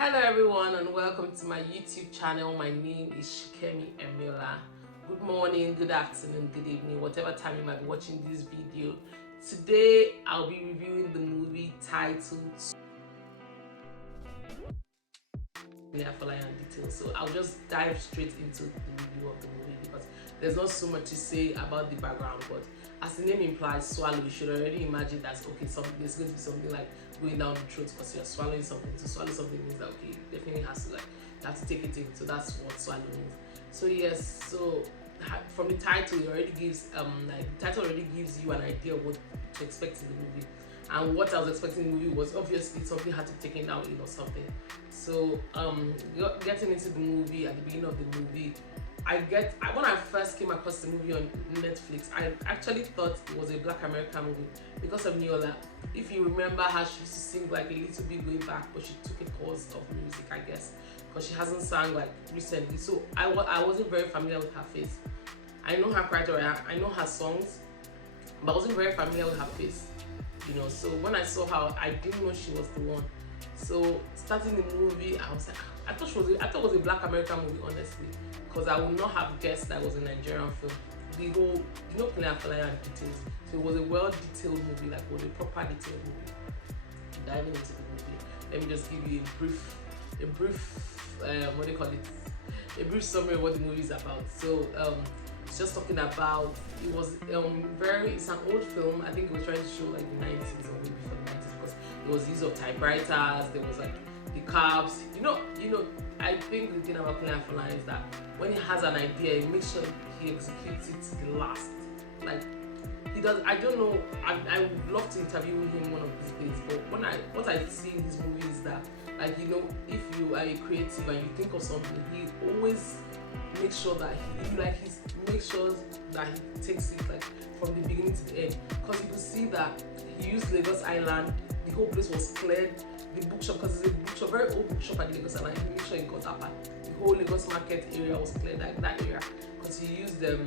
Hello everyone and welcome to my YouTube channel. My name is Shikemi Emiola. Good morning, good afternoon, good evening, whatever time you might be watching this video. Today I'll be reviewing the movie titled Kunle Afolayan details. So I'll just dive straight into the review of the movie because there's not so much to say about the background, but as the name implies, swallow, you should already imagine that okay, there's going to be something like going down the throat because you're swallowing something. To swallow something means that okay, definitely has to you have to take it in. So that's what swallow means. So yes, so from the title, it already gives the title already gives you an idea of what to expect in the movie. And what I was expecting in the movie was obviously something had to be taken out in or something. So getting into the movie at the beginning of the movie, when I first came across the movie on Netflix, I actually thought it was a Black American movie because of Neola. If you remember how she used to sing like a little bit way back, but she took a course of music, I guess, because she hasn't sang like recently. So I wasn't very familiar with her face. I know her criteria, I know her songs, but I wasn't very familiar with her face. So when I saw her, I didn't know she was the one. So starting the movie, I was like, I thought it was a Black American movie, honestly, because I would not have guessed that it was a Nigerian film. The whole, Kunle Afolayan details. So it was a well-detailed movie, like it was a proper detailed movie. Diving into the movie, let me just give you a brief, what do you call it? A brief summary of what the movie is about. So it's just talking about, it was it's an old film. I think it was trying to show like the 90s or maybe before the 90s because there was use of typewriters, there was like the cabs. I think the thing about Kunle Afolayan is that when he has an idea, he makes sure he executes it to the last. Like he does. I don't know. I would love to interview him one of these days. But what I see in his movie is that, if you are a creative and you think of something, he always makes sure that he makes sure that he takes it like from the beginning to the end. Because you can see that he used Lagos Island. The whole place was cleared. The bookshop, because it's a bookshop, very old bookshop at the Lagos Island. He made sure he got that part. The whole Lagos market area was cleared, like that area, because he used the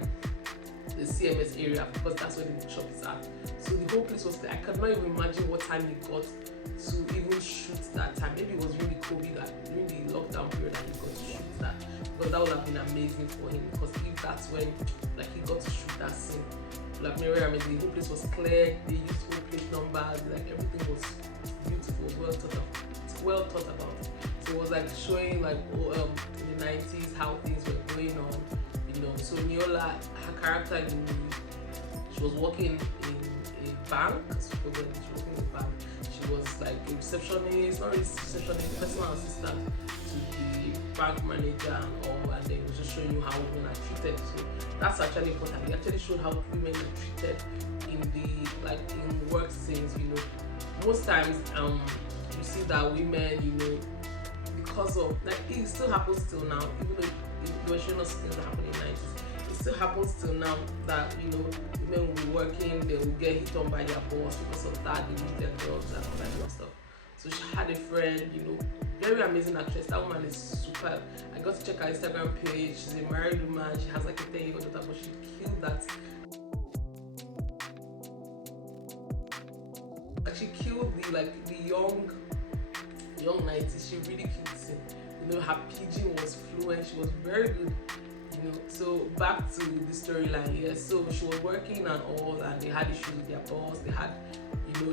CMS area because that's where the bookshop is at. So the whole place was there. I could not even imagine what time he got to even shoot that time. Maybe it was really COVID, during the lockdown period that he got to shoot that, because that would have been amazing for him. Because if that's when he got to shoot that scene, the whole place was cleared. They used whole plate numbers, everything was beautiful, well thought about. So it was showing in the 90s how things were going on. So Neola, her character in the movie, she was working in a bank. She was like a receptionist, not really receptionist, personal assistant to the bank manager and all, and then it was just showing you how women are treated. So that's actually important. It actually showed how women are treated in in work scenes. Most times you see that women, because of it still happens till now, even though they were showing us things that happened in the 90s, it still happens till now that women will be working, they will get hit on by their boss because of that, they lose their jobs and all that kind of stuff. So she had a friend, very amazing actress. That woman is super. I got to check her Instagram page. She's a married woman, she has a 10-year-old daughter, but she killed that. She killed the young 90s. She really killed the scene. Her pidgin was fluent. She was very good. So back to the storyline. Yes. So she was working and all, and they had issues with their boss. They had,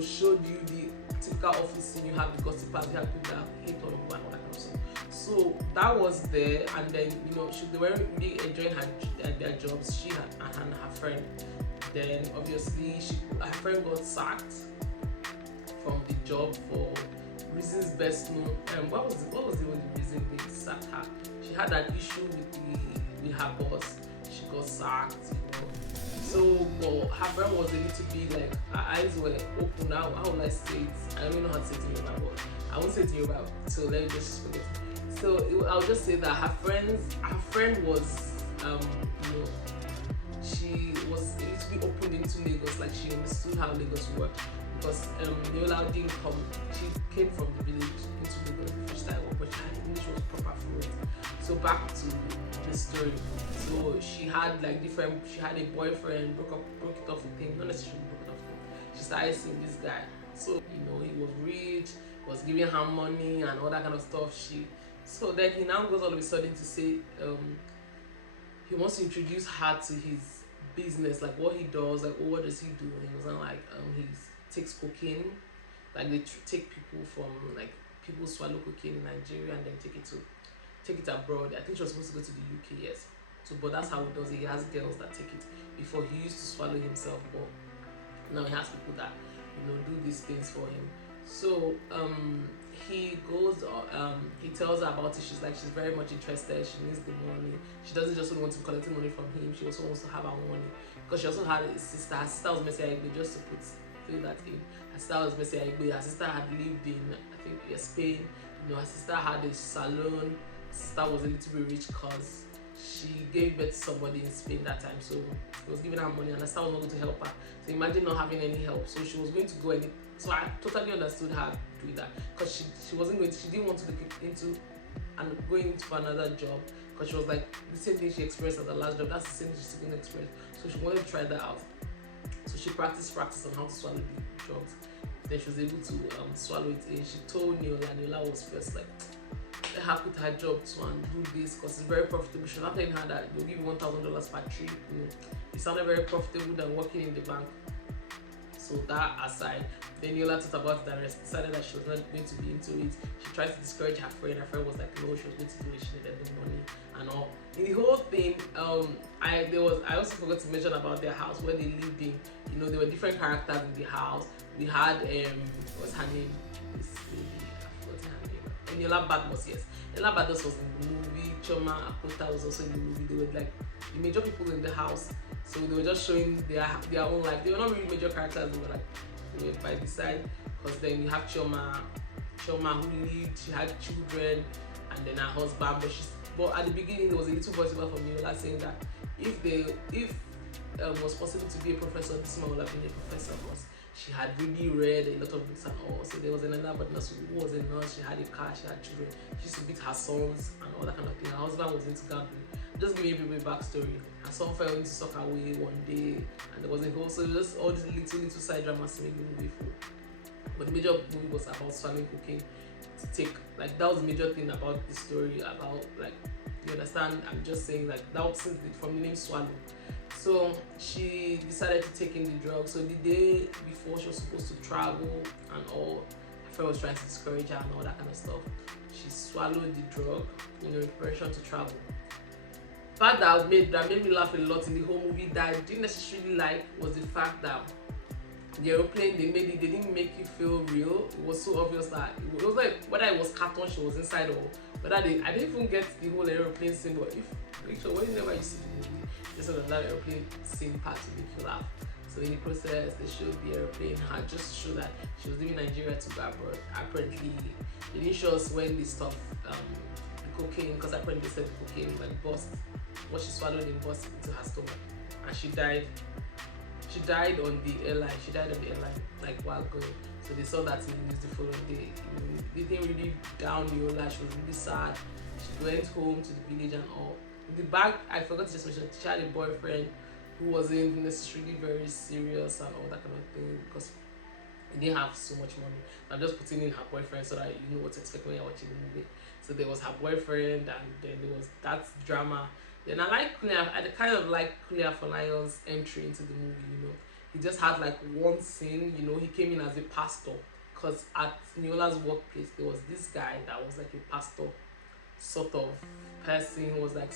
showed you the typical office scene. You have the gossipers. You have people that hate on you and all that kind of stuff. So that was there, and then they were really enjoying their jobs. She and her friend. Then obviously her friend got sacked from the job for reasons best known. What was the only reason they sacked her? She had an issue with her boss. She got sacked. So, but her friend was a little bit her eyes were open. Now, how would I say it? I don't even know how to say it in Yoruba, but I won't say it in Yoruba. So let me just forget. So I'll just say that her friend was, she was a little bit opened into Lagos. She understood how Lagos worked. Because Neola didn't come, she came from the village into the first time, but her English was proper fluent. So back to the story. So she had she had a boyfriend, broke it off with him, not necessarily broke it off with him. She started seeing this guy. So he was rich, was giving her money and all that kind of stuff. So then he now goes all of a sudden to say he wants to introduce her to his business, like what he does, like, oh, what does he do? And he was like, he takes cocaine, like they take people from, like, people swallow cocaine in Nigeria and then take it abroad. I think she was supposed to go to the UK, yes. So, but that's how he does it. He has girls that take it. Before he used to swallow himself, but now he has people that, do these things for him. So he goes, he tells her about it. She's very much interested. She needs the money. She doesn't just want to collect money from him. She also wants to have her own money, because she also had a sister. Her sister was Messi Aigbe, just to fill that in. Her sister was Messi Aigbe. Her sister had lived in, I think, Spain. Her sister had a salon. Her sister was a little bit rich because she gave birth to somebody in Spain that time, so he was giving her money, and her sister was not going to help her. So imagine not having any help. So she was going to go so I totally understood her doing that, because she didn't want to look into and going into another job, because she was like, the same thing she experienced at the last job, that's the same thing she's going to experience. So she wanted to try that out. So she practiced on how to swallow the drugs. Then she was able to swallow it in. She told Neola was first like, let her quit her job to and do this, because it's very profitable. She was not telling her that they'll give you $1,000 per trip. It sounded very profitable than working in the bank. So that aside, then Yola thought about it and decided that she was not going to be into it. She tried to discourage her friend. Her friend was like, no, she was going to do it. She needed the money and all. In the whole thing, I also forgot to mention about their house where they lived in. There were different characters in the house. We had what's her name? This lady, I forgot her name. Eniola Badmus, yes. Eniola Badmus was in the movie. Choma Akota was also in the movie. They were like the major people in the house. So they were just showing their own life. They were not really major characters. They were by the side. Because then you have Choma who lived. She had children, and then her husband. But at the beginning, there was a little voice over from Neola saying that if was possible to be a professor, this man would have been a professor, because she had really read a lot of books and all. So there was another nurse who was a nurse. She had a car. She had children. She used to beat her sons and all that kind of thing. Her husband was into gambling. Just give me a bit backstory. Her son fell into soccer away one day, and there was a whole, so just all these little side dramas to make the movie full. But the major movie was about swallowing cocaine to take, like, that was the major thing about the story, about, like, you understand? I'm just saying, like, that was from the name Swallow. So she decided to take in the drug. So the day before she was supposed to travel and all, her friend was trying to discourage her and all that kind of stuff. She swallowed the drug, in preparation to travel. Part that made me laugh a lot in the whole movie that I didn't necessarily like was the fact that the aeroplane, they didn't make it feel real. It was so obvious that it was like whether it was cartoon she was inside, or whether I didn't even get the whole aeroplane scene. But whenever you see the movie, there's that aeroplane scene part to make you laugh. So in the process, they showed the aeroplane just to show that she was leaving Nigeria to go abroad. Apparently, they didn't show us when they stopped the cocaine, because apparently they said the cocaine like burst. What she swallowed in burst into her stomach, and she died. She died on the airline. Like while going. So they saw that in the news the following day. They didn't really down Neola. She was really sad. She went home to the village and all. In the back, I forgot to just mention, she had a boyfriend who wasn't necessarily very serious and all that kind of thing, because he didn't have so much money. I'm just putting in her boyfriend so that you know what to expect when you're watching the movie. So there was her boyfriend, and then there was that drama. Then I kind of like Kunle Afolayan's entry into the movie. He just had like one scene. He came in as a pastor, because at Neola's workplace there was this guy that was like a pastor sort of person. He was like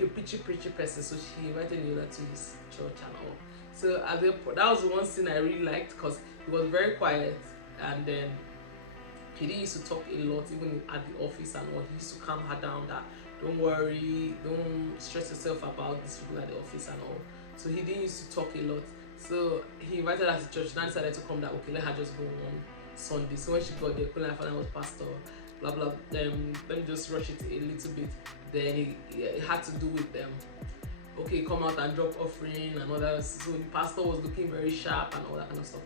a preachy person. So she invited Neola to his church and all. So that was the one scene I really liked, because he was very quiet, and then he didn't used to talk a lot, even at the office and all. He used to calm her down that don't worry, don't stress yourself about these people at the office and all. So he didn't used to talk a lot. So he invited her to church. Now decided to come that, okay, let her just go on Sunday. So when she got there, Kunle Afolayan was pastor, blah blah. Let me just rush it a little bit. Then he had to do with them. Okay, come out and drop offering and all that. So the pastor was looking very sharp and all that kind of stuff.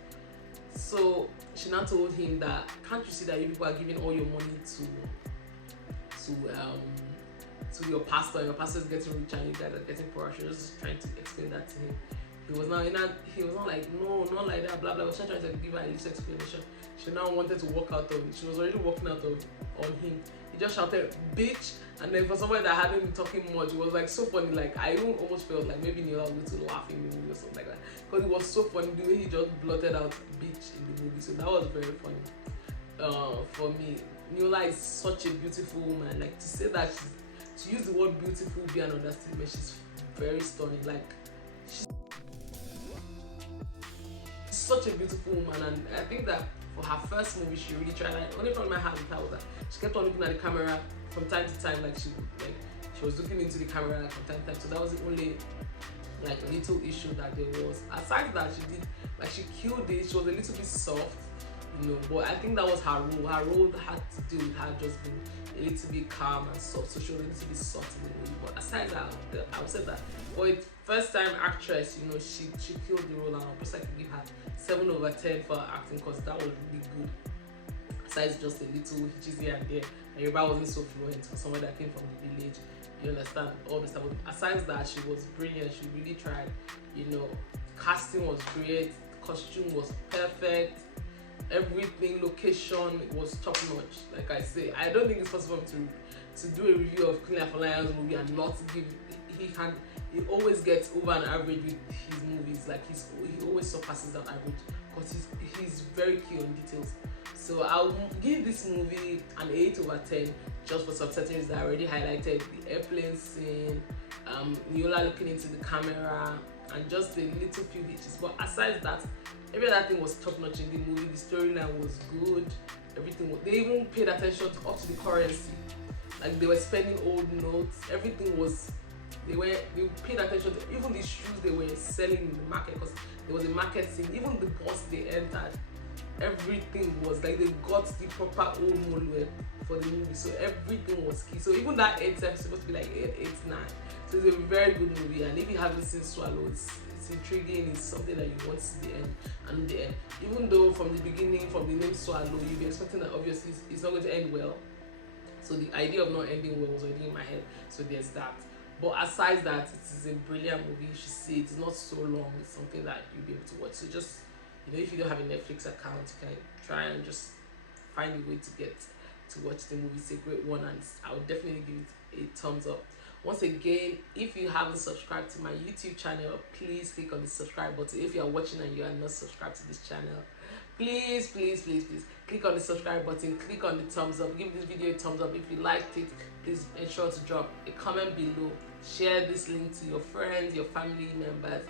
So she now told him that, can't you see that you people are giving all your money to your pastor, and your pastor is getting rich and you guys are getting poorer? She was just trying to explain that to him. He was not like, no, not like that, blah blah. She was trying to give her a little explanation. she now wanted to walk out of it. She was already walking out of on him. He just shouted bitch, and then for somebody that hadn't been talking much, it was like so funny. Like I even almost felt like maybe Neola was going to laugh in the movie or something like that, because it was so funny the way he just blurted out bitch in the movie. So that was very funny. For me, Neola is such a beautiful woman. Like to say that to use the word beautiful be an understatement. She's very stunning. Like she's such a beautiful woman, and I think that for her first movie, she really tried. Like, only problem I had with her was that she kept on looking at the camera from time to time, like she was looking into the camera like, from time to time. So that was the only like little issue that there was. Aside from that, she killed it. She was a little bit soft, you know, but I think that was her role. Her role had to do with her just being a little bit calm and soft, so she was a little bit soft in the movie. But aside that, I would say that for a first time actress, you know, she killed the role, and I'll just like to give her 7/10 for her acting, because that was really good. Besides just a little hitches here and there, and Yoruba wasn't so fluent for someone that came from the village, you understand all the stuff. Aside that, she was brilliant. She really tried, you know. Casting was great, costume was perfect, everything, location was top notch. Like I say, I don't think it's possible to do a review of Kunle Afolayan's movie and not give. He always gets over an average with his movies. Like he always surpasses that average, because he's very key on details. So I'll give this movie an 8/10 just for some certain reasons that I already highlighted: the airplane scene, Neola looking into the camera, and just a little few hitches. But aside that, every other thing was top notch in the movie. The storyline was good. They even paid attention up to the currency. Like they were spending old notes. Everything was. They paid attention to even the shoes they were selling in the market, because there was a market scene. Even the bus they entered, everything was like they got the proper old Molwe for the movie. So everything was key. So even that 8 is supposed to be like 8/9. So it's a very good movie. And if you haven't seen Swallow, it's intriguing. It's something that you want to see the end and the end. Even though from the beginning, from the name Swallow, you'll be expecting that obviously it's not going to end well. So the idea of not ending well was already in my head. So there's that. But aside that, it is a brilliant movie. You should see it. It's not so long. It's something that you'll be able to watch. So just, you know, if you don't have a Netflix account, you can try and just find a way to get to watch the movie. It's a great one, and I would definitely give it a thumbs up. Once again, if you haven't subscribed to my YouTube channel, please click on the subscribe button. If you are watching and you are not subscribed to this channel, please click on the subscribe button, click on the thumbs up, give this video a thumbs up. If you liked it, please ensure to drop a comment below, share this link to your friends, your family members.